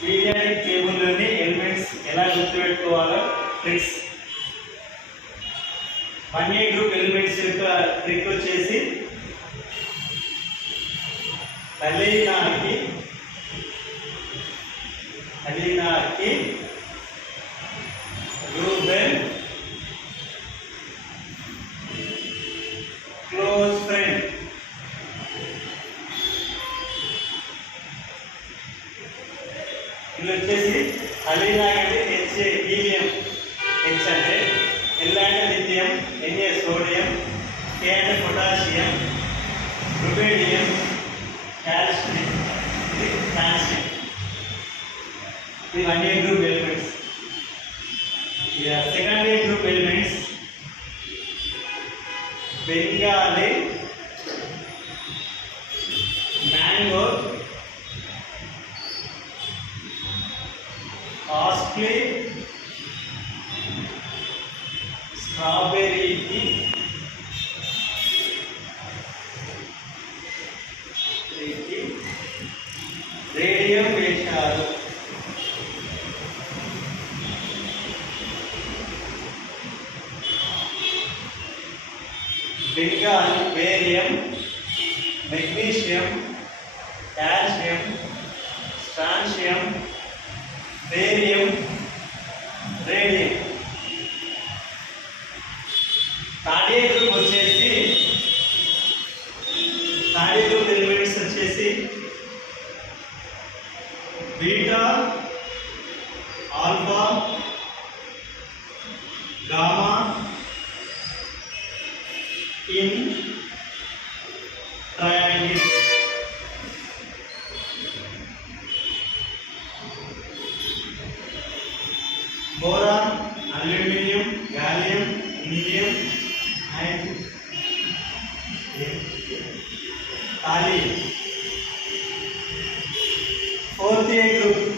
Periodic టేబుల్లోని elements ఎలా గుర్తుపెట్టుకోవాలో ట్రిక్స్. 1A గ్రూప్ ఎలిమెంట్స్ యొక్క ట్రిక్ వచ్చేసి అలీనాకి రూబెన్ క్లోజ్ ఫ్రెండ్. ఇది వచ్చేసి అలీనా అంటే హెచ్ హీలియం, హెచ్ అంటే ఎల్ అంటే లిథియం, ఎన్ఏ సోడియం, కే అంటే పొటాషియం, రుబేడియం కాల్షియం, ఇది కాల్షియం. ఇది 1A group elements. Second A group elements Bengali, mango, costly, strawberry, radium వేశారు. Bengal barium, magnesium, calcium, strontium, barium, radium. Third A group వచ్చేసి third A group elements వచ్చేసి beta, alpha, gamma, in triangle. Boron, aluminium, gallium, indium and thallium. 4th A group